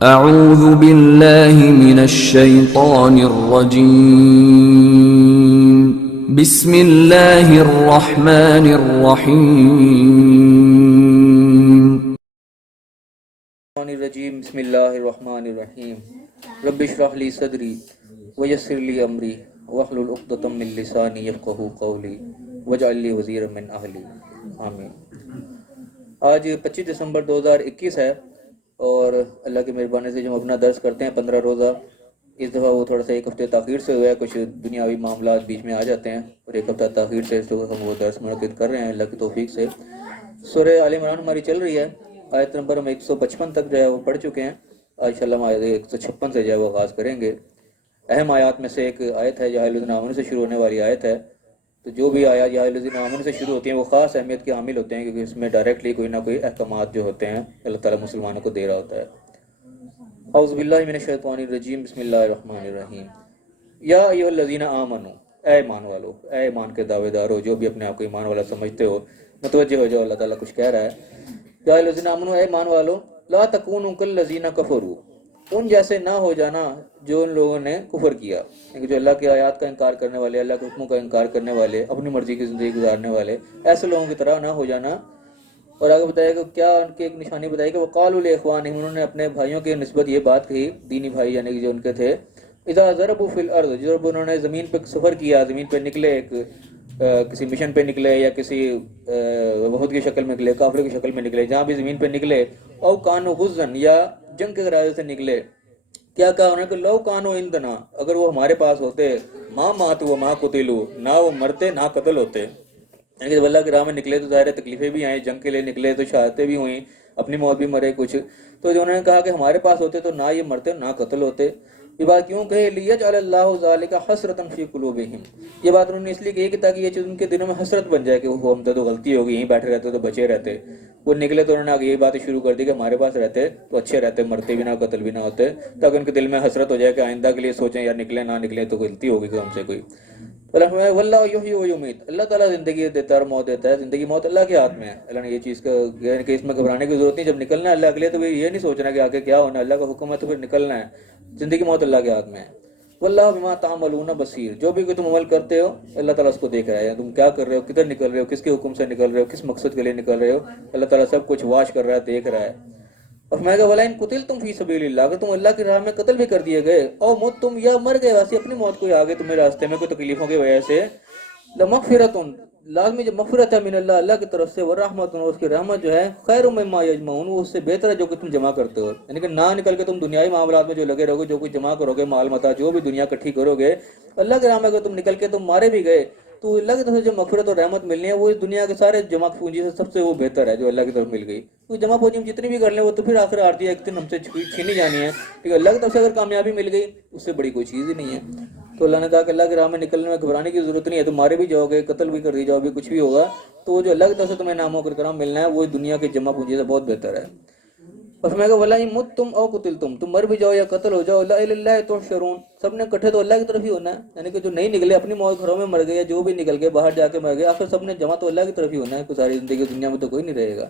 اعوذ باللہ من الشیطان الرجیم بسم اللہ الرحمن الرحیم الرجیم بسم اللہ الرحمن الرحیم رب اشرح لی صدری ویسر لی امری واحلل عقدۃ من لسانی یفقہوا قولی واجعل لی وزیرا من اہلی آمین۔ آج 25 دسمبر 2021 ہے اور اللہ کی مہربانی سے جو ہم اپنا درس کرتے ہیں 15 روزہ، اس دفعہ وہ تھوڑا سا ایک ہفتے تاخیر سے ہوا ہے، کچھ دنیاوی معاملات بیچ میں آ جاتے ہیں اور ایک ہفتہ تاخیر سے اس وقت ہم وہ درس منعقد کر رہے ہیں اللہ کی توفیق سے۔ سورہ آل عمران ہماری چل رہی ہے، آیت نمبر ہم 155 تک جو ہے وہ پڑھ چکے ہیں، آج انشاءاللہ ہم آیت 156 سے جو ہے وہ آغاز کریں گے۔ اہم آیات میں سے ایک آیت ہے یا الذین آمنوا سے شروع ہونے والی آیت ہے، تو جو بھی آیات یا الذین آمنوا سے شروع ہوتی ہیں وہ خاص اہمیت کے حامل ہوتے ہیں، کیونکہ اس میں ڈائریکٹلی کوئی نہ کوئی احکامات جو ہوتے ہیں اللہ تعالیٰ مسلمانوں کو دے رہا ہوتا ہے۔ اعوذ باللہ من الشیطان الرجیم بسم اللہ الرحمن الرحیم۔ یا ایھا الذین آمنوا، اے ایمان والو، اے ایمان کے دعوے دارو، جو بھی اپنے آپ کو ایمان والا سمجھتے ہو متوجہ ہو جاؤ، اللہ تعالیٰ کچھ کہہ رہا ہے۔ یا ایھا الذین آمنوا، اے ایمان والو، لا تکونوا کالذین کفروا، ان جیسے نہ ہو جانا جو ان لوگوں نے کفر کیا، یعنی جو اللہ کی آیات کا انکار کرنے والے، اللہ کے حکموں کا انکار کرنے والے، اپنی مرضی کی زندگی گزارنے والے، ایسے لوگوں کی طرح نہ ہو جانا۔ اور آگے بتایا کہ کیا ان کی ایک نشانی بتائی کہ وقالوا لاخوانہم، انہوں نے اپنے بھائیوں کے نسبت یہ بات کہی، دینی بھائی یعنی کہ جو ان کے تھے، اذا ضربوا فی الارض، جب انہوں نے زمین پہ سفر کیا، زمین پہ نکلے، ایک کسی مشن پہ نکلے یا کسی وحد کی شکل میں نکلے، کافر کی شکل میں نکلے، جہاں بھی زمین پہ نکلے، او کانوا غزا، یا جنگ کے ارادے سے نکلے، کیا کہا انہوں نے کہ لو کانوا عندنا، اگر وہ ہمارے پاس ہوتے، ما ماتوا وما قتلوا، نہ وہ مرتے نہ قتل ہوتے۔ یعنی کہ جب اللہ کی راہ میں نکلے تو ظاہر تکلیفیں بھی آئیں، جنگ کے لیے نکلے تو شہادتیں بھی ہوئیں، اپنی موت بھی مرے کچھ، تو جو انہوں نے کہا کہ ہمارے پاس ہوتے تو نہ یہ مرتے نہ قتل ہوتے۔ یہ بات کیوں کہے؟ لیجعل اللہ ذلک حسرۃ فی قلوبہم، یہ بات انہوں نے اس لیے کہی کہ تاکہ یہ چیز ان کے دلوں میں حسرت بن جائے کہ وہ ہم تو غلطی ہوگی، یہیں بیٹھے رہتے تو بچے رہتے۔ وہ نکلے تو انہوں نے آگے یہی باتیں شروع کر دی کہ ہمارے پاس رہتے تو اچھے رہتے، مرتے بھی نہ قتل بھی نہ ہوتے، تاکہ ان کے دل میں حسرت ہو جائے کہ آئندہ کے لیے سوچیں یار نکلے نہ نکلے تو غلطی ہوگی کہ ہم سے کوئی۔ واللہ یحیی و یمیت، اللہ تعالیٰ زندگی دیتا ہے اور موت دیتا ہے، زندگی موت اللہ کے ہاتھ میں ہے۔ اللہ نے یہ چیز کا یعنی کہ اس میں گھبرانے کی ضرورت نہیں، جب نکلنا ہے اللہ کے لیے تو یہ نہیں سوچنا کہ آگے کیا ہونا ہے، اللہ کا حکم ہے تو پھر نکلنا ہے، زندگی موت اللہ کے ہاتھ میں ہے۔ واللہ بما تعملون بصیر، جو بھی کوئی تم عمل کرتے ہو اللہ تعالیٰ اس کو دیکھ رہا ہے، تم کیا کر رہے ہو، کدھر نکل رہے ہو، کس کے حکم سے نکل رہے ہو، کس مقصد کے لیے نکل رہے ہو، اللہ تعالیٰ سب کچھ واش کر رہا ہے، دیکھ رہا ہے۔ اور فرمایا کہ وَلَئِن قُتِلْتُمْ فِي سَبِيلِ اللَّهِ، اگر تم اللہ کی راہ میں قتل بھی کر دیے گئے، او مُتْتُمْ، یا مر گئے ویسے اپنی موت کو آگے تمہیں راستے میں کوئی تکلیفوں کی وجہ سے، لَمَغْفِرَةٌ، لازمی جو مغفرت ہے من اللہ، اللہ کی طرف سے، وَرَحْمَةٌ، اور اس کی رحمت جو ہے، خَيْرٌ مِّمَّا يَجْمَعُونَ، وہ اس سے بہتر ہے جو کہ تم جمع کرتے ہو۔ یعنی کہ نہ نکل کے تم دنیاوی معاملات میں جو لگے رہو گے، جو کچھ جمع کرو گے، مال متا جو بھی دنیا اکٹھی کرو گے، اللہ کے راہ میں اگر تم نکل کے تم مارے بھی گئے تو اللہ کی طرف سے جو مغفرت اور رحمت ملنی ہے وہ اس دنیا کے سارے جمع پونجی سے سب سے وہ بہتر ہے جو اللہ کی طرف مل گئی۔ تو جمع پونجی ہم جتنی بھی کر لیں وہ تو پھر آخر آرتی ہے ایک دن ہم سے چھینی جانی ہے، کیونکہ اللہ کی طرف سے اگر کامیابی مل گئی اس سے بڑی کوئی چیز ہی نہیں ہے۔ تو اللہ نے کہا کہ اللہ کی راہ میں نکلنے میں گھبرانے کی ضرورت نہیں ہے، تم مارے بھی جاؤ گے، قتل بھی کر دی جاؤ گے، کچھ بھی ہوگا تو وہ جو اللہ کی طرف سے تمہیں انعام و کرام ملنا ہے وہ دنیا کی جمع پونجی سے بہت بہتر ہے۔ اور میں کہ وَلَئِن مُتْتُمْ أَوْ قُتِلْتُمْ، تم مر بھی جاؤ یا قتل ہو جاؤ، لَإِلَى اللَّهِ تُحْشَرُونَ، سب نے اکٹھے تو اللہ کی طرف ہی ہونا ہے۔ یعنی کہ جو نہیں نکلے اپنی موت گھروں میں مر گئے، جو بھی نکل گئے باہر جا کے مر گئے، آخر سب نے جمع تو اللہ کی طرف ہی ہونا ہے، کوئی ساری زندگی دنیا میں تو کوئی نہیں رہے گا۔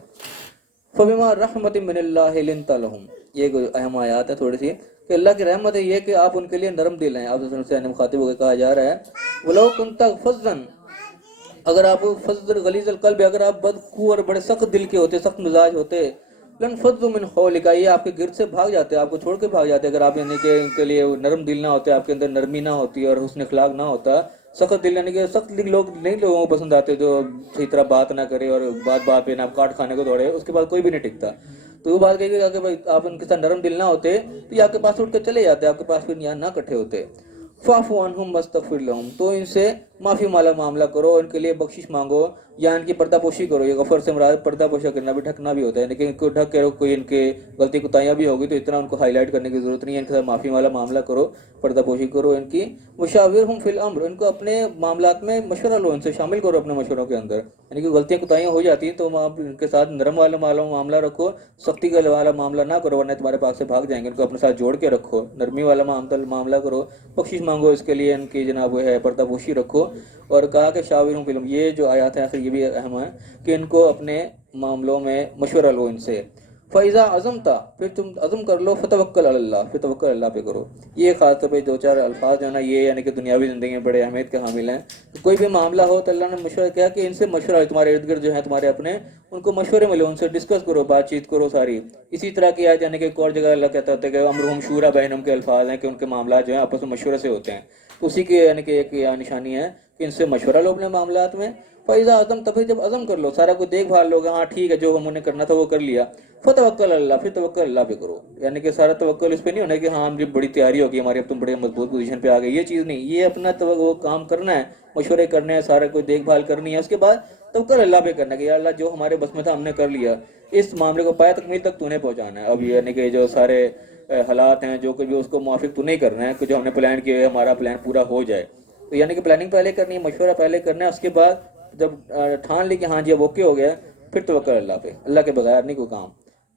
فَبِمَا رَحْمَةٍ مِّنَ اللَّهِ لِنتَ لَهُمْ، یہ کوئی اہم آیات ہے تھوڑی سی کہ اللہ کی رحمت ہے یہ کہ آپ ان کے لیے نرم دل ہیں، آپ سے مخاطب ہو کے کہا جا رہا ہے وَلَوْ كُنْتَ فَظًّا، اگر آپ فظ غلیظ القلب، اگر آپ بدخو اور بڑے سخت دل کے ہوتے، سخت مزاج ہوتے، لن فضوا من حولک، یہ آپ کے گرد سے بھاگ جاتے، آپ کو چھوڑ کے بھاگ جاتے، اگر آپ یعنی کہ ان کے لیے نرم دل نہ ہوتے، آپ کے اندر نرمی نہ ہوتی اور حسن اخلاق نہ ہوتا۔ سخت دل یعنی کہ سخت دل لوگ نہیں لوگوں کو پسند آتے، جو صحیح طرح بات نہ کرے اور بات پہ نہ کاٹ کھانے کو دوڑے، اس کے بعد کوئی بھی نہیں ٹکتا۔ تو وہ بات کہی کہ بھائی آپ ان کے ساتھ نرم دل نہ ہوتے تو یہ آپ کے پاس اٹھ کے چلے جاتے، آپ کے پاس پھر یہاں نہ اکٹھے ہوتے۔ فاعف عنہم واستغفر لہم، تو ان سے معافی مالا معاملہ کرو، ان کے لیے بخشش مانگو یا ان کی پردہ پوشی کرو۔ یہ غفر سے مراد پردہ پوشی کرنا بھی، ڈھکنا بھی ہوتا ہے، لیکن ان کو ڈھک کے کوئی ان کے غلطی کوتاہیاں بھی ہوگی تو اتنا ان کو ہائی لائٹ کرنے کی ضرورت نہیں ہے، ان کے ساتھ معافی والا معاملہ کرو، پردہ پوشی کرو ان کی۔ وشاورہم فی الامر، ان کو اپنے معاملات میں مشورہ لو، ان سے شامل کرو اپنے مشوروں کے اندر، یعنی کہ غلطیاں کوتاہیاں ہو جاتی ہیں تو آپ ان کے ساتھ نرم والا معاملہ رکھو، سختی کا والا معاملہ نہ کرو ورنہ تمہارے پاس سے بھاگ جائیں گے۔ ان کو اپنے ساتھ جوڑ کے رکھو، نرمی والا معاملہ کرو، بخشش مانگو اس کے لیے، ان کی جناب وہ ہے پردہ پوشی رکھو۔ اور کہا کہ شاورہم فی الامر، یہ جو آیات ہیں آخر یہ بھی اہم ہے کہ ان کو اپنے معاملوں میں مشورہ لو ان سے۔ فیضا عزم تھا پھر تم عزم کر لو فتوکل علی اللہ پھر توکل اللہ پہ کرو. یہ خاص طور پہ دو چار الفاظ جو ہے نا یہ یعنی کہ دنیاوی زندگی میں بڑے اہمیت کے حامل ہیں. کوئی بھی معاملہ ہو تو اللہ نے مشورہ کیا کہ ان سے مشورہ تمہارے ارد گرد جو ہیں تمہارے اپنے ان کو مشورے ملے ان سے ڈسکس کرو بات چیت کرو ساری. اسی طرح کی آیت یعنی کہ ایک اور جگہ اللہ کہتا ہوتا ہے کہ امرہم شورا بینہم کے الفاظ ہیں کہ ان کے معاملات جو ہیں آپس میں مشورے سے ہوتے ہیں. تو اسی کی یعنی کہ ایک نشانی ہے کہ ان سے مشورہ لو اپنے معاملات میں. فیضا عزم تب جب عزم کر لو سارا کوئی دیکھ بھال لو گے ہاں ٹھیک ہے جو ہم نے کرنا تھا وہ کر لیا. فتوکل اللہ پھر توکل اللہ پہ کرو. یعنی کہ سارا توکل اس پہ نہیں ہونا کہ ہاں ہم بڑی تیاری ہوگی ہماری اب تم بڑے مضبوط پوزیشن پہ آ گئے. یہ چیز نہیں, یہ اپنا وہ کام کرنا ہے مشورے کرنے ہیں سارے کوئی دیکھ بھال کرنی ہے. اس کے بعد توکل اللہ پہ کرنا ہے کہ یا اللہ جو ہمارے بس میں تھا ہم نے کر لیا. اس معاملے کو پایا تکمیل تک تو نے پہنچانا ہے. اب یعنی کہ جو سارے حالات ہیں جو کچھ بھی اس کو موافق تو نہیں کرنا ہے کہ جو ہم نے پلان کیا ہے ہمارا پلان پورا ہو جائے. تو یعنی کہ پلاننگ پہلے کرنی ہے مشورہ پہلے کرنا ہے. اس کے بعد جب ٹھان لی کہ ہاں جی اب اوکے ہو گیا پھر توکل اللہ پہ. اللہ کے بغیر نہیں کوئی کام.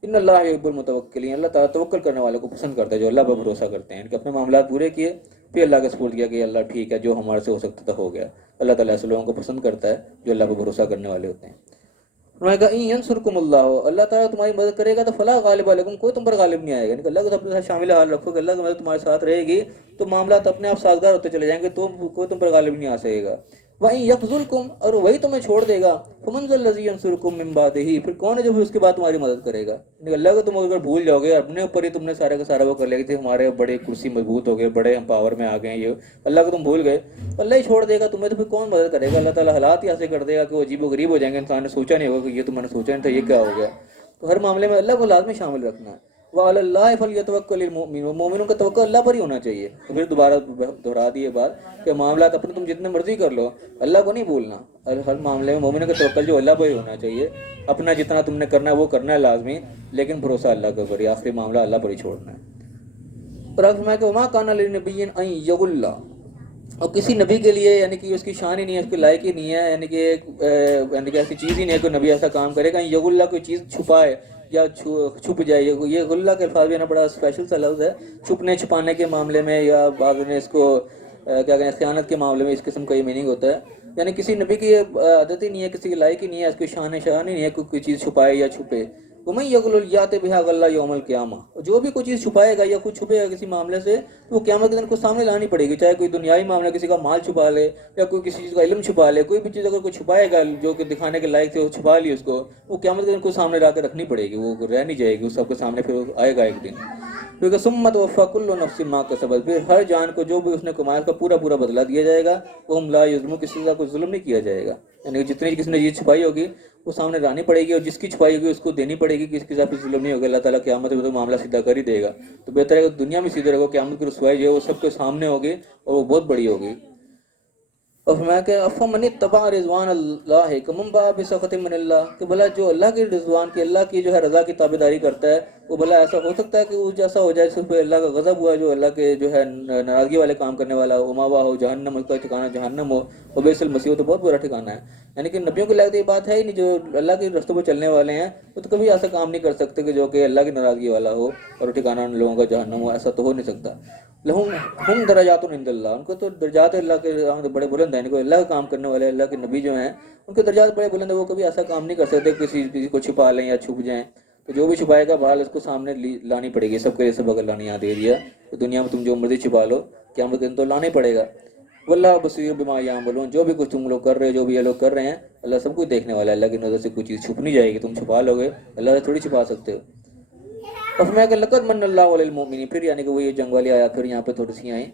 ان اللہ یحب المتوکلین اللہ تعالیٰ توکل کرنے والوں کو پسند کرتا ہے جو اللہ پر بھروسہ کرتے ہیں. ان کے اپنے معاملات پورے کیے پھر اللہ کے سپرد کیا کہ اللہ ٹھیک ہے جو ہمارے سے ہو سکتا تھا ہو گیا. اللہ تعالیٰ ایسے لوگوں کو پسند کرتا ہے جو اللہ پر بھروسہ کرنے والے ہوتے ہیں. انہوں نے کہا ان ینصرکم اللہ اللہ تعالیٰ تمہاری مدد کرے گا تو فلا غالب علیکم کوئی تم پر غالب نہیں آئے گا. یعنی کہ اللہ کو اپنے ساتھ شامل حال رکھو کہ اللہ کی مدد تمہارے ساتھ رہے گی تو معاملات اپنے آپ سازگار ہوتے چلے جائیں گے تو کوئی تم پر غالب نہیں آ سکے گا. وَإِن يَخْذُلْكُمْ اور وہی تمہیں چھوڑ دے گا فَمَنْ ذَا الَّذِي يَنْصُرُكُم مِّن بَعْدِهِ پھر کون ہے جو اس کے بعد تمہاری مدد کرے گا. یعنی اللہ کو تم اگر بھول جاؤ گے اپنے اوپر ہی تم نے سارے کا سارا وہ کر لیا کہ ہمارے بڑے کرسی مضبوط ہو گئے بڑے ہم پاور میں آ گئے یہ اللہ کو تم بھول گئے اللہ ہی چھوڑ دے گا تمہیں تو پھر کون مدد کرے گا. اللہ تعالیٰ حالات ہی ایسے کر دے گا کہ وہ عجیب و غریب ہو جائیں گے. انسان نے سوچا نہیں ہوگا کہ یہ تم نے سوچا نہیں تھا یہ کیا ہو گیا. تو ہر معاملے میں اللہ کو لازمی شامل رکھنا ہے. وَعَلَى اللَّهِ فَلْيَتَوَكَّلِ الْمُؤْمِنُونَ مومنوں کا توقع اللہ پر ہی ہونا چاہیے. تو پھر دوبارہ دہرا دی یہ بات کہ معاملات اپنے تم جتنے مرضی کر لو اللہ کو نہیں بھولنا. ہر معاملے میں مومنوں کا توقع جو اللہ پر ہی ہونا چاہیے. اپنا جتنا تم نے کرنا ہے وہ کرنا ہے لازمی لیکن بھروسہ اللہ کے اوپر آخری معاملہ اللہ پر ہی چھوڑنا ہے. اور آپ فرمایا کہ وما کان للنبی ان یغل اور کسی نبی کے لیے یعنی کہ اس کی شان ہی نہیں ہے اس کی لائق ہی نہیں ہے یعنی کہ ایسی چیز ہی نہیں ہے کوئی نبی ایسا کام کرے گا یغل کوئی چیز چھپائے یا چھپ جائے. یہ غلہ کے الفاظ بھی نا بڑا اسپیشل سا لفظ ہے چھپنے چھپانے کے معاملے میں یا بعض نے اس کو کیا کہیں خیانت کے معاملے میں اس قسم کا یہ میننگ ہوتا ہے. یعنی کسی نبی کی عادت ہی نہیں ہے کسی کی لائق ہی نہیں ہے اس کی شان ہی نہیں ہے کوئی چیز چھپائے یا چھپے. وَمَن يَغْلُلْ يَأْتِ بِهَا غَلَّ يَوْمَ الْقِيَامَةِ جو بھی کوئی چیز چھپائے گا یا کچھ چھپے گا کسی معاملے سے تو وہ قیامت کے دن کو سامنے لانی پڑے گی. چاہے کوئی دنیاوی معاملہ کسی کا مال چھپا لے یا کوئی کسی چیز کا علم چھپا لے کوئی بھی چیز اگر کوئی چھپائے گا جو کہ دکھانے کے لائق تھے وہ چھپا لی اس کو وہ قیامت کے دن کو سامنے لا کے رکھنی پڑے گی. وہ رہ نہیں جائے گی اس سب کے سامنے پھر آئے گا ایک دن. کیونکہ ثم توفیٰ کل نفس ما کسبت پھر ہر جان کو جو بھی اس نے کمایا اس کا پورا پورا بدلہ دیا جائے گا. وہم لا یظلمون کسی کا کوئی ظلم نہیں کیا جائے گا. یعنی جتنی کسی نے چیز چھپائی ہوگی وہ سامنے لانی پڑے گی اور جس کی چھپائی ہوگی اس کو دینی پڑے گی. کسی کے ساتھ ظلم نہیں ہوگا. اللہ تعالیٰ قیامت میں تو معاملہ سیدھا کر ہی دے گا. تو بہتر ہے کہ دنیا میں سیدھے رہو قیامت کی رسوائی جو ہے وہ سب کے سامنے ہوگی اور وہ بہت بڑی ہوگی. اور فرمایا کہ افمن اتبع رضوان اللہ کمن باء بسخط من اللہ کہ بھلا جو اللہ کی رضوان کی اللہ کی جو ہے رضا کی تابعداری کرتا ہے وہ بھلا ایسا ہو سکتا ہے کہ وہ جیسا ہو جائے صرف اللہ کا غضب ہوا جو اللہ کے جو ہے ناراضگی والے کام کرنے والا ہو. ماوا ہو جہنم اس کا ٹھکانہ جہنم ہو وبئس المصیر تو بہت برا ٹھکانہ ہے. یعنی کہ نبیوں کے لائق یہ بات ہے ہی نہیں. جو اللہ کے رستوں پہ چلنے والے ہیں وہ تو کبھی ایسا کام نہیں کر سکتے کہ جو کہ اللہ کی ناراضگی والا ہو اور ٹھکانہ ان لوگوں کا جہنم ہو. ایسا تو ہو نہیں سکتا. ہم درجات عند اللہ ان کو تو درجات اللہ کے بڑے بلند ہیں. اللہ کا کام کرنے والے اللہ کے نبی جو ہیں ان کے درجات بڑے بلند ہیں. وہ کبھی ایسا کام نہیں کر سکتے کسی کو چھپا لیں یا چھپ جائیں. تو جو بھی چھپائے گا بہرحال اس کو سامنے لانی پڑے گی. سب کے سب اگر لانی یاد دے دیا تو دنیا میں تم جو مرضی چھپا لو قیامت کے دن تو لانا ہی پڑے گا. واللہ بصیر بما یعملون جو بھی کچھ تم لوگ کر رہے ہو جو بھی یہ لوگ کر رہے ہیں اللہ سب کچھ دیکھنے والا ہے. اللہ کی نظر سے کوئی چیز چھپ نہیں جائے گی. تم چھپا لو گے اللہ سے تھوڑی چھپا سکتے ہو. اور میں کہ لقد من اللہ علی المؤمنین پھر یعنی کہ وہ یہ جنگ والی آیات پھر یہاں پہ تھوڑی سی آئیں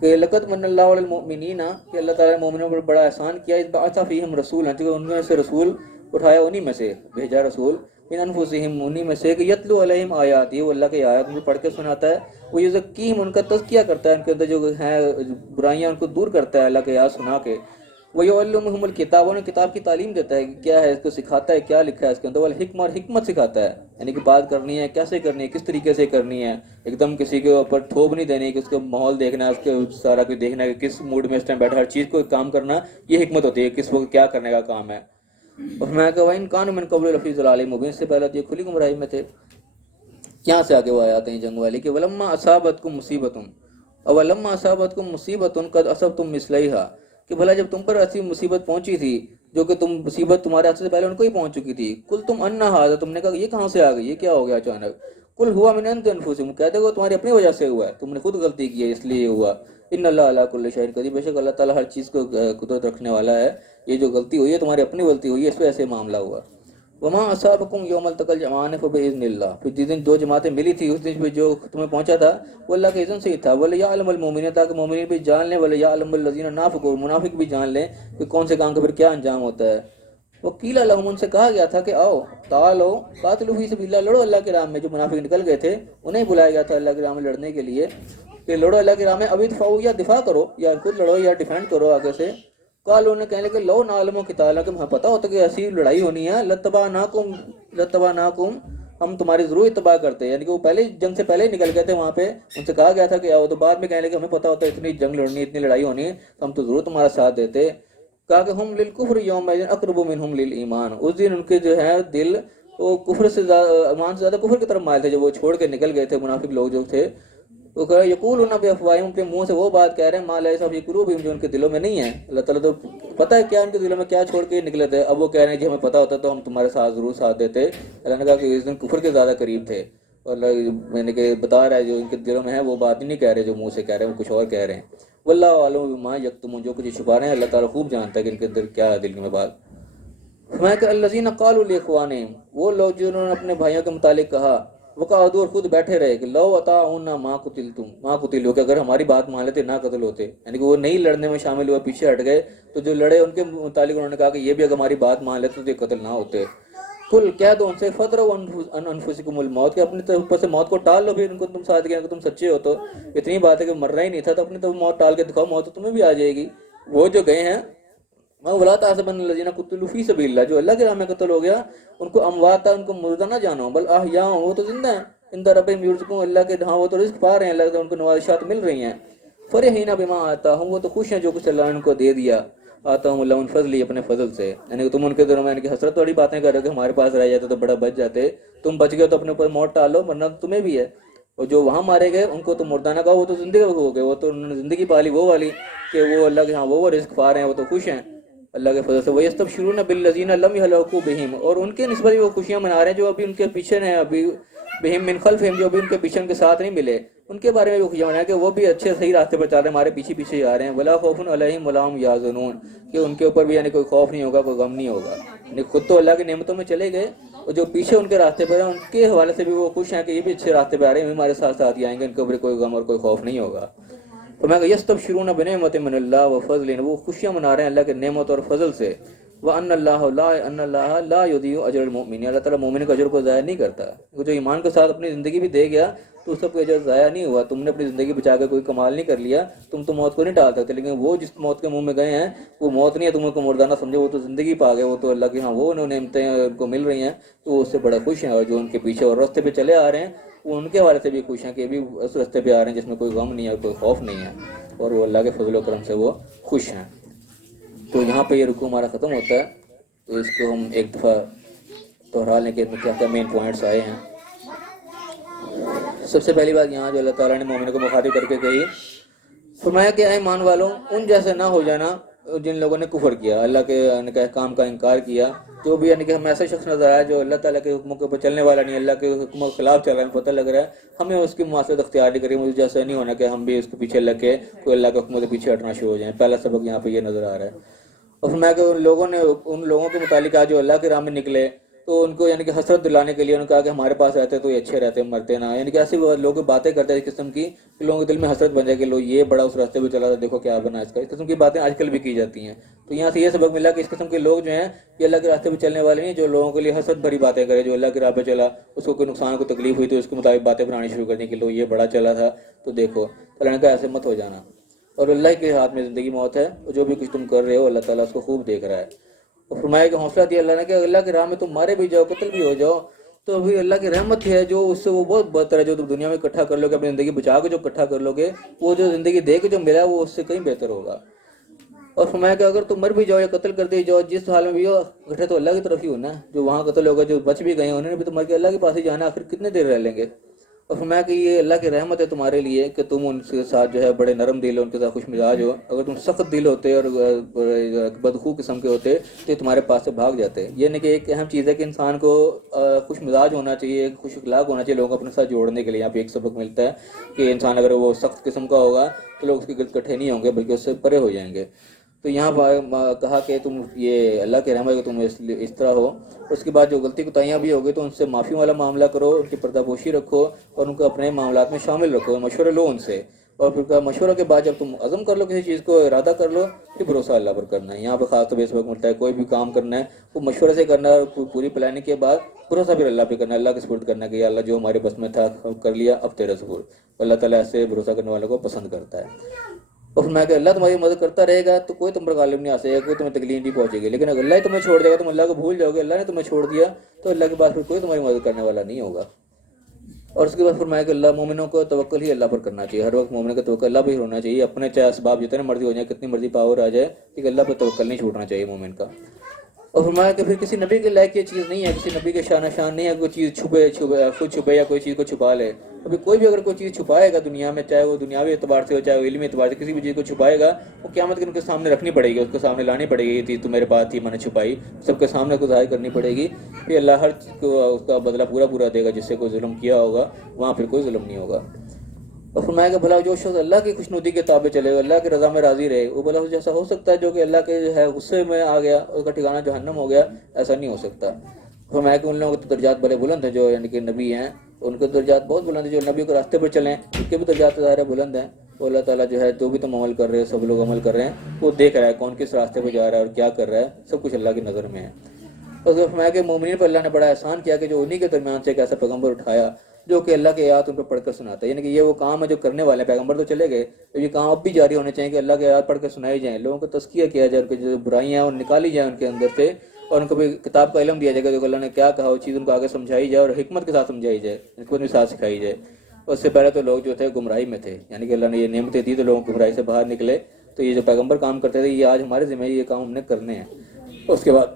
کہ لقد من اللہ علی المؤمنین کہ اللہ تعالیٰ نے مومنوں پر بڑا احسان کیا. اذ بعث فیہم رسولا کہ ان میں سے رسول اٹھایا انہی میں سے بھیجا رسول من انفسہم انہی میں سے کہ یتلو علیہم آیات وہ اللہ کے آیات میں پڑھ کے سناتا ہے. وہ یزکیہم ان کا تزکیہ کرتا ہے ان کے اندر جو ہیں برائیاں ان کو دور کرتا ہے اللہ کے آیات سنا کے. وَيُعَلِّمُهُمُ الْكِتَابَ انہیں کتاب کی تعلیم دیتا ہے کہ کیا ہے اس کو سکھاتا ہے کیا لکھا ہے اس کے اندر. والحکمہ اور حکمت سکھاتا ہے یعنی کہ بات کرنی ہے کیسے کرنی ہے کس طریقے سے کرنی ہے. ایک دم کسی کے اوپر تھوپ نہیں دینی کہ اس کا ماحول دیکھنا ہے اس کے سارا کچھ دیکھنا ہے کہ کس موڈ میں اس ٹائم بیٹھا ہر چیز کو کام کرنا یہ حکمت ہوتی ہے کس وقت کیا کرنے کا کام ہے. اور میں کہ وَإِن كَانُوا مِن قَبْلُ لَفِي ضَلَالٍ مُبِينٍ سے پہلے یہ کھلی گمراہی میں تھے. کیا سے آگے وہ آیات ہیں جنگ والی کہ وَلَمَّا أَصَابَتْكُم مُّصِيبَةٌ اور وَلَمَّا أَصَابَتْكُم مُّصِيبَةٌ قَدْ أَصَبْتُم مِّثْلَيْهَا کہ بھلا جب تم پر ایسی مصیبت پہنچی تھی جو کہ تم مصیبت تمہارے حادثے سے پہلے ان کو ہی پہنچ چکی تھی. کل تم انا ہاذا، تم نے کہا یہ کہاں سے آ گئی، یہ کیا ہو گیا اچانک. کل ہوا من عند انفسکم، کہتے ہو تمہاری اپنی وجہ سے ہوا ہے، تم نے خود غلطی کی ہے اس لیے ہوا. ان اللہ علی کل شیء قدیر، بے شک اللہ تعالیٰ ہر چیز کو قدرت رکھنے والا ہے. یہ جو غلطی ہوئی ہے تمہاری اپنی غلطی ہوئی ہے، اس وجہ سے معاملہ ہوا. وما اصابکم یوم التقى الجمعان فباذن اللہ، پھر جس دن دو جماعتیں ملی تھی اس دن پہ جو تمہیں پہنچا تھا وہ اللہ کے اذن سے ہی تھا. ولیعلم المؤمنین، تاکہ مومنین بھی جان لیں، ولیعلم الذین نافقوا، منافق بھی جان لیں کہ کون سے کام کا پھر کیا انجام ہوتا ہے. وقیل لهم، ان سے کہا گیا تھا کہ آؤ تعالو قاتلوا فی سبیل اللہ، لڑو اللہ کی راہ میں. جو منافق نکل گئے تھے انہیں بلایا گیا تھا اللہ کی راہ میں لڑنے کے لیے کہ لڑو اللہ کی راہ میں. ابھی ادفعوا، یا دفاع کرو، یا خود لڑو یا ڈیفینڈ کرو آگے سے. قالوا، انہیں کہنے لگے لو نعلم قتالا، کہ ہمیں پتہ ہوتا کہ ایسی لڑائی ہونی ہے، لتبعناکم، ہم تمہاری ضرور اتباع کرتے. یعنی کہ وہ پہلے جنگ سے پہلے ہی نکل گئے تھے وہاں پہ، ان سے کہا گیا تھا کہ آؤ، تو بعد میں کہنے لگے ہمیں پتہ ہوتا ہے اتنی جنگ لڑنی، اتنی لڑائی ہونی ہے، تو ہم تو ضرور تمہارا ساتھ دیتے. کہا کہ ہم للکفر یومئذ اقرب منہم للایمان، اس دن ان کے جو ہے دل وہ کفر سے زیادہ، ایمان سے زیادہ کفر کی طرف مائل تھے. جب وہ چھوڑ کے نکل گئے تھے منافق لوگ جو تھے، وہ کہہ رہے یقولون بافواہہم، اپنے منہ سے وہ بات کہہ رہے ہیں ما لیس فی قلوبہم، جو ان کے دلوں میں نہیں ہے. اللہ تعالیٰ تو پتہ ہے کیا ان کے دلوں میں کیا چھوڑ کے نکلے تھے. اب وہ کہہ رہے ہیں جی ہمیں پتہ ہوتا تو ہم تمہارے ساتھ ضرور ساتھ دیتے. اللہ نے کہا کہ اس دن کفر کے زیادہ قریب تھے. اور اللہ میں نے کہ بتا رہا ہے جو ان کے دلوں میں ہے وہ بات نہیں کہہ رہے جو منہ سے کہہ رہے ہیں، وہ کچھ اور کہہ رہے ہیں. واللہ اعلم بما یکتمون، جو کچھ چھپا رہے ہیں اللہ تعالیٰ خوب جانتا ہے کہ ان کے دل کیا ہے دل میں بات. فرمایا کہ الذین قالوا لاخوانہم، وہ لوگ جنہوں نے اپنے بھائیوں کے متعلق کہا، وقعدوا، اور خود بیٹھے رہے کہ لو اطاعونا ما قتلوا، کہ اگر ہماری بات مان لیتے نہ قتل ہوتے. یعنی کہ وہ نہیں لڑنے میں شامل ہوئے، پیچھے ہٹ گئے. تو جو لڑے ان کے متعلق انہوں نے کہا کہ یہ بھی اگر ہماری بات مان لیتے تو یہ قتل نہ ہوتے. کل کہہ دو ان سے فدروا عن انفسکم الموت، کہ اپنی طرف سے موت کو ٹال لو. پھر ان کو تم ساتھ گیا کہ تم سچے ہو تو اتنی بات ہے کہ مرنا ہی نہیں تھا تو اپنی طرف موت ٹال کے دکھاؤ، موت تو تمہیں بھی آ جائے گی. وہ جو گئے ہیں وَلَا تَحْسَبَنَّ الَّذِينَ قُتِلُوا فِي سَبِيلِ اللَّهِ، جو اللہ کی راہ میں قتل ہو گیا ان کو امواتا، ان کو مردہ نہ جانو، بل احیاء، وہ تو زندہ ہیں. عند ربہم یرزقون، اللہ کے ہاں وہ تو رزق پا رہے ہیں، اللہ سے ان کو نوازشات مل رہی ہیں. فرحین بما آتاہم، وہ تو خوش ہیں جو کچھ اللہ نے ان کو دے دیا. آتاہم اللہ من فضلہ، اپنے فضل سے. یعنی کہ تم ان کے دلوں میں حسرت والی باتیں کر رہے ہو کہ ہمارے پاس رہ جاتے تو بڑا بچ جاتے. تم بچ گئے تو اپنے اوپر موت ٹالو، ورنہ تمہیں بھی ہے. اور جو وہاں مارے گئے ان کو تو مردہ نہ کہو، وہ تو زندگی ہو گئے، وہ تو انہوں نے زندگی پالی وہ والی کہ وہ اللہ کے ہاں وہ رزق پا رہے ہیں، وہ تو خوش ہیں اللہ کے فضل سے. وَيَسْتَبْشِرُونَ بِالَّذِينَ لَمْ يَلْحَقُوا بِهِمْ، اور ان کے نسبت بھی وہ خوشیاں منا رہے ہیں جو ابھی ان کے پیچھے ہیں، ابھی بہم من خلفہم، جو ابھی ان کے پیچھے ان کے ساتھ نہیں ملے. ان کے بارے میں بھی خوشیاں منائیں کہ وہ بھی اچھے صحیح راستے پر چل رہے ہیں، ہمارے پیچھے پیچھے جا رہے ہیں. ولا خوف علیہم ولا هم یحزنون، کہ ان کے اوپر بھی یعنی کوئی خوف نہیں ہوگا، کوئی غم نہیں ہوگا. یعنی خود تو اللہ کی نعمتوں میں چلے گئے، اور جو پیچھے ان کے راستے پر ہیں ان کے حوالے سے بھی وہ خوش ہیں کہ یہ بھی اچھے راستے پہ آ رہے ہیں، ہمارے ساتھ ساتھ ہی آئیں گے، ان کے اوپر کوئی غم اور کوئی خوف نہیں ہوگا. تو میں کہ یستبشرون بنعمت من اللہ وفضل، وہ خوشیاں منا رہے ہیں اللہ کے نعمت اور فضل سے. وان اللہ لا یضیع اجر المؤمنین، اللہ تعالیٰ مومن کے اجر کو ضائع نہیں کرتا. وہ جو ایمان کے ساتھ اپنی زندگی بھی دے گیا تو اس کا کوئی اجر ضائع نہیں ہوا. تم نے اپنی زندگی بچا کے کوئی کمال نہیں کر لیا، تم تو موت کو نہیں ٹال سکتے، لیکن وہ جس موت کے منہ میں گئے ہیں وہ موت نہیں ہے، تم ان کو مردانہ سمجھو، وہ تو زندگی پا گئے، وہ تو اللہ کی ہاں وہ انہوں نے نعمتیں ان کو مل رہی ہیں تو وہ اس سے بڑا خوش ہیں. اور جو ان کے پیچھے اور راستے پہ چلے آ رہے ہیں وہ ان کے حوالے سے بھی خوش ہیں کہ یہ بھی اس راستے پہ آ رہے ہیں جس میں کوئی غم نہیں ہے، کوئی خوف نہیں ہے، اور وہ اللہ کے فضل و کرم سے وہ خوش ہیں. تو یہاں پہ یہ رکوع ہمارا ختم ہوتا ہے. تو اس کو ہم ایک دفعہ دوہرا لیں کہ کیا کیا مین پوائنٹس آئے ہیں. سب سے پہلی بات یہاں جو اللہ تعالیٰ نے مومنوں کو مخاطب کر کے کہی، فرمایا کہ اے ایمان والوں ان جیسے نہ ہو جانا جن لوگوں نے کفر کیا، اللہ کے احکام کا انکار کیا. جو بھی یعنی کہ ہم ایسا شخص نظر آیا جو اللہ تعالیٰ کے حکموں کے اوپر چلنے والا نہیں، اللہ کے حکموں کے خلاف چل رہا ہے، پتہ لگ رہا ہے، ہمیں اس کی معاشرت اختیار نہیں کری. مجھے جیسا نہیں ہونا کہ ہم بھی اس کے پیچھے لگ کے کوئی اللہ کے حکموں کے پیچھے ہٹنا شروع ہو جائیں. پہلا سبق یہاں پہ یہ نظر آ رہا ہے. اور فرمایا کہ ان لوگوں کے متعلق آج جو اللہ کے راہ میں نکلے تو ان کو یعنی کہ حسرت دلانے کے لیے انہوں نے کہا کہ ہمارے پاس رہتے تو یہ اچھے رہتے، مرتے نہ. یعنی کہ ایسی لوگ باتیں کرتے ہیں اس قسم کی کہ لوگوں کے دل میں حسرت بن جائے کہ لوگ یہ بڑا اس راستے پہ چلا تھا، دیکھو کیا بنا اس کا. اس قسم کی باتیں آج کل بھی کی جاتی ہیں. تو یہاں سے یہ سبق ملا کہ اس قسم کے لوگ جو ہیں یہ اللہ کے راستے پہ چلنے والے نہیں، جو لوگوں کے لیے حسرت بھری باتیں کرے. جو اللہ کے راہ پہ چلا اس کو کوئی نقصان کو تکلیف ہوئی تو اس کے مطابق باتیں بنانی شروع کر دیں کہ لوگ یہ بڑا چلا تھا تو دیکھو. اللہ نے کہا ایسے مت ہو جانا، اور اللہ کے ہاتھ میں زندگی موت ہے، اور جو بھی کچھ تم کر رہے ہو اللہ تعالیٰ اس کو خوب دیکھ رہا ہے. اور فرمایا کہ حوصلہ دیا اللہ نے کہ اللہ کی راہ میں تم مارے بھی جاؤ، قتل بھی ہو جاؤ تو ابھی اللہ کی رحمت ہے جو اس سے وہ بہت بہتر ہے. جو تم دنیا میں اکٹھا کر لو گے، اپنی زندگی بچا کے جو اکٹھا کر لو گے، وہ جو زندگی دے کے جو ملا وہ اس سے کہیں بہتر ہوگا. اور فرمایا کہ اگر تم مر بھی جاؤ یا قتل کر دی جاؤ، جس حال میں بھی ہو اکٹھے تو اللہ کی طرف ہی ہونا ہے. جو وہاں قتل ہوگا، جو بچ بھی گئے انہوں نے بھی تو مر کے اللہ کے پاس ہی جانا، آخر کتنے دیر رہ لیں گے. اور فرمایا کہ یہ اللہ کی رحمت ہے تمہارے لیے کہ تم ان کے ساتھ جو ہے بڑے نرم دل ہو، ان کے ساتھ خوش مزاج ہو. اگر تم سخت دل ہوتے اور بدخو قسم کے ہوتے تو یہ تمہارے پاس سے بھاگ جاتے. یہ نہیں کہ ایک اہم چیز ہے کہ انسان کو خوش مزاج ہونا چاہیے، خوش اخلاق ہونا چاہیے لوگوں کو اپنے ساتھ جوڑنے کے لیے. یہاں پہ ایک سبق ملتا ہے کہ انسان اگر وہ سخت قسم کا ہوگا تو لوگ اس کے گرد کٹھے نہیں ہوں گے بلکہ اس سے پرے ہو جائیں گے. تو یہاں کہا کہ تم یہ اللہ کے رحمت ہے کہ تم اس طرح ہو. اس کے بعد جو غلطی کوتاہیاں بھی ہوگی تو ان سے معافی والا معاملہ کرو، ان کی پردہ پوشی رکھو اور ان کو اپنے معاملات میں شامل رکھو، مشورے لو ان سے. اور پھر مشورہ کے بعد جب تم عزم کر لو کسی چیز کو، ارادہ کر لو، پھر بھروسہ اللہ پر کرنا ہے. یہاں پہ خاص طور پہ اس وقت ملتا ہے کوئی بھی کام کرنا ہے وہ مشورے سے کرنا ہے اور پوری پلاننگ کے بعد بھروسہ پھر اللہ پہ کرنا ہے، اللہ کے سپرد کرنا ہے کہ یا اللہ جو ہمارے بس میں تھا کر لیا، اب تیرا سپرد. اللہ تعالیٰ ایسے بھروسہ کرنے والوں کو پسند کرتا ہے. اور پھر میں کہ اللہ تمہاری مدد کرتا رہے گا تو کوئی تم پر غالب نہیں آ سکے گا، کوئی تمہیں تکلیف نہیں پہنچے گی. لیکن اگر اللہ ہی تمہیں چھوڑ دے گا، تم اللہ کو بھول جاؤ گے، اللہ نے تمہیں چھوڑ دیا تو اللہ کے پاس پھر کوئی تمہاری مدد کرنے والا نہیں ہوگا. اور اس کے بعد فرمایا کہ اللہ مومنوں کو توکل ہی اللہ پر کرنا چاہیے. ہر وقت مومن کا توکل اللہ پہ ہی ہونا چاہیے. اپنے چاہے اسباب جتنے مرضی ہو جائیں، کتنی مرضی پاور آ جائے، لیکن اللہ پہ توکل نہیں چھوٹنا چاہیے مومن کا. اور فرمایا کہ پھر کسی نبی کے لائق یہ چیز نہیں ہے، کسی نبی کے شان نہیں ہے کوئی چیز خود چھپے یا کوئی چیز کو چھپا لے. ابھی کوئی بھی اگر کوئی چیز چھپائے گا دنیا میں، چاہے وہ دنیاوی اعتبار سے ہو چاہے وہ علمی اعتبار سے، کسی بھی چیز کو چھپائے گا وہ قیامت کے ان کے سامنے رکھنی پڑے گی، اس کے سامنے لانی پڑے گی. یہ چیز تو میرے پاس تھی، میں نے چھپائی، سب کے سامنے کو ظاہر کرنی پڑے گی. پھر اللہ ہر چیز کو اس کا بدلہ پورا دے گا. جس سے کوئی ظلم کیا ہوگا وہاں پھر کوئی ظلم نہیں ہوگا. اور فرمایا کہ بھلا جو شخص اللہ کی خوشنودی کے تابع چلے گا، اللہ کی رضا میں راضی رہے، وہ بھلا جیسا ہو سکتا ہے جو کہ اللہ کے جو ہے غصے میں آ گیا، اس کا ٹھکانہ جہنم ہو گیا؟ ایسا نہیں ہو سکتا. فرمایا کہ ان لوگوں کے درجات بڑے بلند ہیں جو یعنی کہ نبی ہیں، ان کے درجات بہت بلند ہیں. جو نبی کے راستے پر چلیں ان کے بھی درجات ظاہر بلند ہیں. وہ اللہ تعالیٰ جو ہے جو بھی تم عمل کر رہے ہو، سب لوگ عمل کر رہے ہیں، وہ دیکھ رہا ہے کون کس راستے پہ جا رہا ہے اور کیا کر رہا ہے، سب کچھ اللہ کی نظر میں ہے. اور فرمایا کہ مومنین پر اللہ نے بڑا احسان کیا کہ جو انہی کے درمیان سے ایک ایسا پیغمبر اٹھایا جو کہ اللہ کے آیات ان پر پڑھ کر سناتا ہے. یعنی کہ یہ وہ کام ہے جو کرنے والے ہیں. پیغمبر تو چلے گئے، تو یہ کام اب بھی جاری ہونے چاہیے کہ اللہ کے آیات پڑھ کر سنائی جائیں، لوگوں کو تزکیہ کیا جائے، ان کی جو برائیاں ہیں وہ نکالی جائیں ان کے اندر سے، اور ان کو بھی کتاب کا علم دیا جائے گا جو اللہ نے کیا کہا وہ چیز ان کو آگے سمجھائی جائے اور حکمت کے ساتھ سمجھائی جائے، حکمت کے ساتھ سکھائی جائے. اس سے پہلے تو لوگ جو تھے گمراہی میں تھے، یعنی کہ اللہ نے یہ نعمتیں دی تو لوگوں کو گمراہی سے باہر نکلے. تو یہ جو پیغمبر کام کرتے تھے یہ آج ہمارے ذمہ یہ کام ہم نے کرنے ہیں. اس کے بعد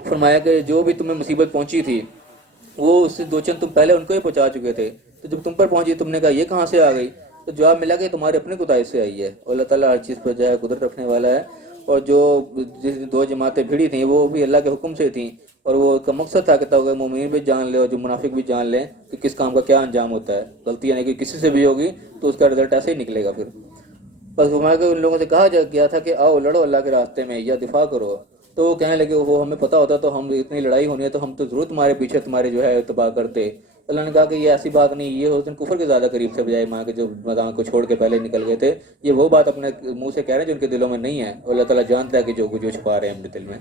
فرمایا کہ جو بھی تمہیں مصیبت پہنچی تھی وہ اس سے دو چند تم پہلے ان کو ہی پہنچا چکے تھے، تو جب تم پر پہنچی تم نے کہا یہ کہاں سے آ گئی، تو جواب ملا کہ تمہارے اپنے کوتاہی سے آئی ہے. اور اللہ تعالیٰ ہر چیز پر جو ہے قدرت رکھنے والا ہے. اور جو جس دو جماعتیں بھیڑی تھیں وہ بھی اللہ کے حکم سے تھیں، اور وہ کا مقصد تھا کہ تاکہ مومنین بھی جان لے اور جو منافق بھی جان لیں کہ کس کام کا کیا انجام ہوتا ہے. غلطی یعنی کہ کسی سے بھی ہوگی تو اس کا رزلٹ ایسے ہی نکلے گا. پھر بس فرمایا کہ ان لوگوں سے کہا گیا تھا کہ آؤ لڑو اللہ کے راستے میں یا دفاع کرو، تو وہ کہنے لگے وہ ہمیں پتہ ہوتا تو ہم اتنی لڑائی ہونی ہے تو ہم تو ضرور تمہارے پیچھے تمہارے جو ہے اتباع کرتے. اللہ نے کہا کہ یہ ایسی بات نہیں، یہ اس دن کفر کے زیادہ قریب سے بجائے ماں کے جو میدان کو چھوڑ کے پہلے نکل گئے تھے. یہ وہ بات اپنے منہ سے کہہ رہے ہیں جو ان کے دلوں میں نہیں ہے، اور اللہ تعالیٰ جانتا ہے کہ جو چھپا رہے ہیں اپنے دل میں.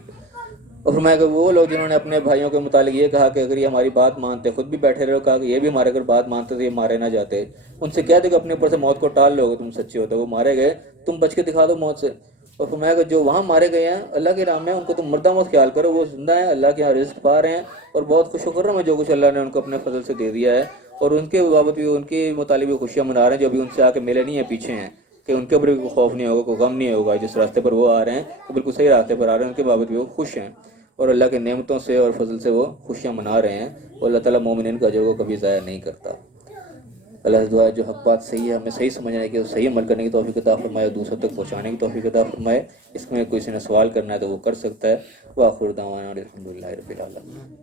اور فرمایا کہ وہ لوگ جنہوں نے اپنے بھائیوں کے متعلق یہ کہا کہ اگر یہ ہماری بات مانتے، خود بھی بیٹھے رہو، کہا کہ یہ بھی ہمارے اگر بات مانتے تو یہ مارے نہ جاتے. ان سے کہہ دے کہ اپنے اوپر سے موت کو ٹال لو، تم سچے ہوتے. وہ مارے گئے، تم بچ کے دکھا دو موت سے. اور فرمایا کہ جو وہاں مارے گئے ہیں اللہ کے راہ میں ان کو تم مردہ مت خیال کرو، وہ زندہ ہیں، اللہ کے یہاں رزق پا رہے ہیں اور بہت خوش و خرم ہے جو کچھ اللہ نے ان کو اپنے فضل سے دے دیا ہے. اور ان کے بابت بھی ان کے متعلق بھی خوشیاں منا رہے ہیں جو ابھی ان سے آ کے ملے نہیں ہیں، پیچھے ہیں، کہ ان کے اوپر بھی کوئی خوف نہیں ہوگا، کوئی غم نہیں ہوگا. جس راستے پر وہ آ رہے ہیں وہ بالکل صحیح راستے پر آ رہے ہیں، ان کے بابت بھی وہ خوش ہیں اور اللہ کے نعمتوں سے اور فضل سے وہ خوشیاں منا رہے ہیں. اور اللہ تعالیٰ مومنین کا اجر کو کبھی ضائع نہیں کرتا. اللہ سے دعا ہے جو حق بات صحیح ہے ہمیں صحیح سمجھنے کی، صحیح عمل کرنے کی توفیق عطا فرمائے، دوسروں تک پہنچانے کی توفیق عطا فرمائے. اس میں کسی نے سوال کرنا ہے تو وہ کر سکتا ہے. وآخر دعوانا الحمدللہ رب العالمین.